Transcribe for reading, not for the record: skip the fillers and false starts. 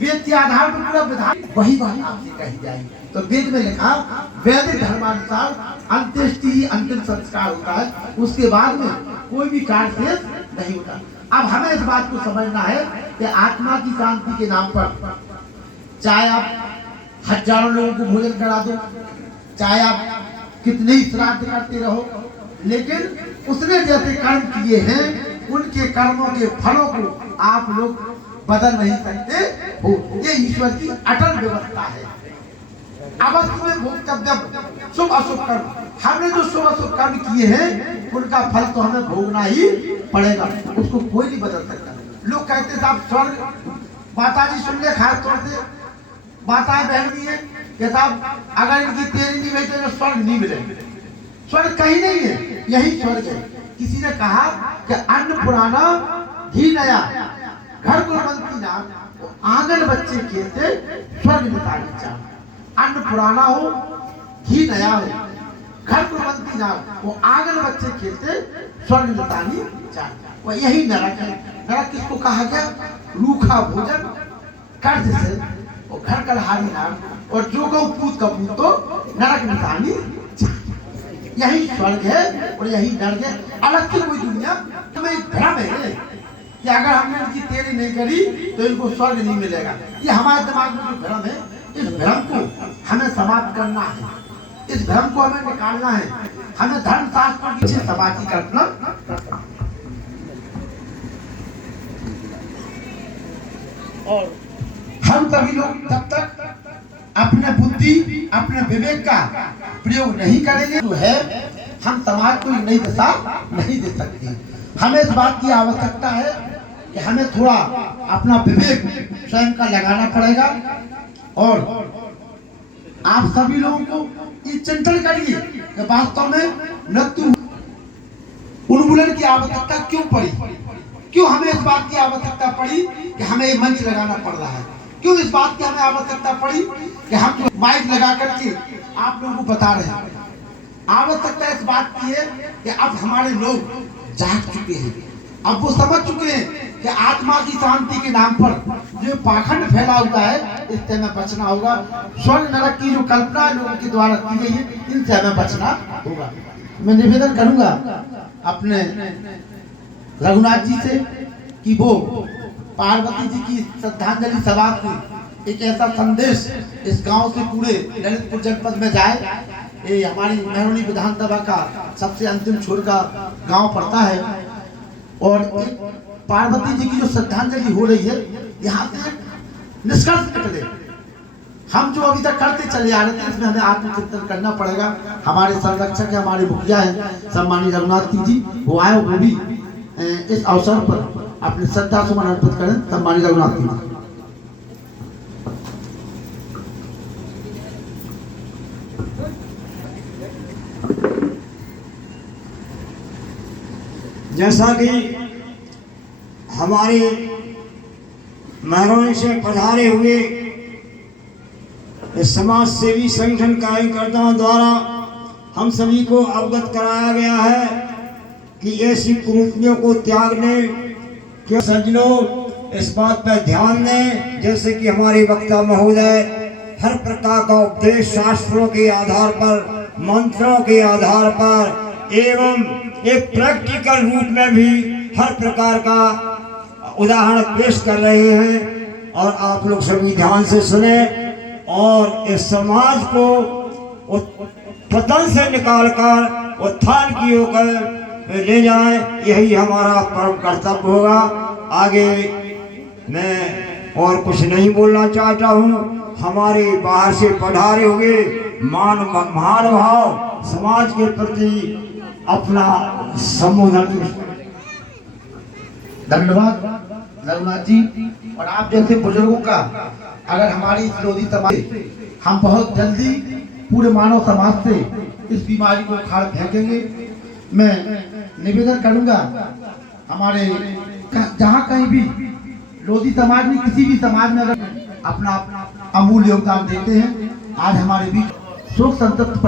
वेद के आधार पर पूरा विधान वही बात आपसे कही जाएगी। तो वेद में लिखा वैदिक धर्मानुसार अंत्येष्टि अंतिम संस्कार होता है, उसके बाद में कोई भी कार्य शेष नहीं होता। अब हमें इस बात को समझना है कि आत्मा की शांति के नाम पर चाहे आप हजारों लोगों को भोजन करा दो, चाहे आप कितने ही श्राद्ध करते रहो, लेकिन उसने जैसे कर्म किए हैं उनके कर्मों के फलों को आप लोग बदल नहीं सकते हो। ये ईश्वर की अटल व्यवस्था है। अवश्य में भोक्तव्य शुभ अशुभ कर्म, हमने जो शुभ अशुभ कर्म किए हैं उनका फल तो हमें भोगना ही पड़ेगा, उसको कोई नहीं बदल सकता। लोग कहते साहब स्वर्ग माता जी सुन ले, खास तौर से माताएं बहन है कि साहब अगर इनकी तेरी नहीं हुई तो स्वर्ग नहीं मिलेगा। स्वर्ग कहीं नहीं है, यही स्वर्ग है। किसी ने कहा कि अन्न पुराना घी नया, घर गुणवंती नाम आंगन बच्चे खेलते स्वर्ग निकाली चाह। अन्न पुराना हो घी नया हो, घर गुणवंती नाम वो आंगन बच्चे खेलते स्वर्ग निकाली चाह। वो यही नरक है। नरक किसको कहा गया? रूखा भोजन कर्ज से और घर कलहारी नाम, और जो गौ पूत का पूत तो नरक निकाली चाह। यही स्वर्ग है और यही नरक है। अलग से कोई दुनिया तुम्हें एक भ्रम है कि अगर हमने इनकी तेरी नहीं करी तो इनको स्वर्ग नहीं मिलेगा। ये हमारे दिमाग में जो भ्रम है, इस भ्रम को हमें समाप्त करना है, इस भ्रम को हमें निकालना है। हमें धर्म शास्त्र की समाज की कल्पना। और हम सभी लोग जब तक अपने बुद्धि अपने विवेक का प्रयोग नहीं करेंगे तो है हम समाज को नई दिशा नहीं दे सकते। हमें इस बात की आवश्यकता है कि हमें थोड़ा अपना विवेक स्वयं का लगाना पड़ेगा। और आप सभी लोगों को ये चिंतन करिए कि वास्तव में मृत्यु उन्मूलन की आवश्यकता क्यों पड़ी, क्यों हमें इस बात की आवश्यकता पड़ी कि हमें ये मंच लगाना पड़ रहा है, क्यों इस बात की हमें आवश्यकता पड़ी कि हम माइक लगा करके आप लोगों को बता रहे हैं। आवश्यकता इस बात की है कि अब हमारे लोग जाग चुके हैं, अब वो समझ चुके हैं कि आत्मा की शांति के नाम पर जो पाखंड फैला हुआ है इससे हमें बचना होगा। स्वर्ग नरक की जो कल्पना लोगों के द्वारा की गई है इनसे हमें बचना होगा। मैं निवेदन करूंगा अपने रघुनाथ जी से कि वो पार्वती जी की श्रद्धांजलि सभा को एक ऐसा संदेश इस गांव से पूरे ललितपुर जनपद में जाए। ये हमारी मेहरौनी विधानसभा का सबसे अंतिम छोर का गांव पड़ता है और पार्वती जी की जो श्रद्धांजलि हो रही है यहाँ से निष्कर्ष निकले। हम जो अभी तक करते चले आ रहे थे इसमें हमें आत्मचिंतन करना पड़ेगा। हमारे संरक्षक है, हमारे मुखिया है सम्मानित रघुनाथ जी, वो आए, वो भी इस अवसर पर अपने श्रद्धा सुमन अर्पित करें। सम्मानित रघुनाथ जी। जैसा कि हमारे मेहरौनी से पधारे हुए इस समाज सेवी संगठन कार्यकर्ताओं द्वारा हम सभी को अवगत कराया गया है कि ऐसी कुरीतियों को त्यागने के सज्जनों इस बात पर ध्यान दें, जैसे कि हमारे वक्ता महोदय हर प्रकार का उपदेश शास्त्रों के आधार पर, मंत्रों के आधार पर एवं एक प्रैक्टिकल रूप में भी हर प्रकार का उदाहरण पेश कर रहे हैं। और आप लोग सभी ध्यान से सुने और इस समाज को पतन से निकालकर उत्थान की ओर ले जाएं, यही हमारा परम कर्तव्य होगा। आगे मैं और कुछ नहीं बोलना चाहता हूँ। हमारे बाहर से पधारे हुए महानुभाव समाज के प्रति अपना संबोधन। धन्यवाद रघुनाथ जी। और आप जैसे बुजुर्गों का अगर हमारी इस लोधी समाज, हम बहुत जल्दी पूरे मानव समाज से इस बीमारी को उखाड़ फेंकेंगे। मैं निवेदन करूंगा हमारे जहाँ कहीं भी लोधी समाज में किसी भी समाज में अगर अपना अमूल्य योगदान देते हैं, आज हमारे बीच शोक संतप्त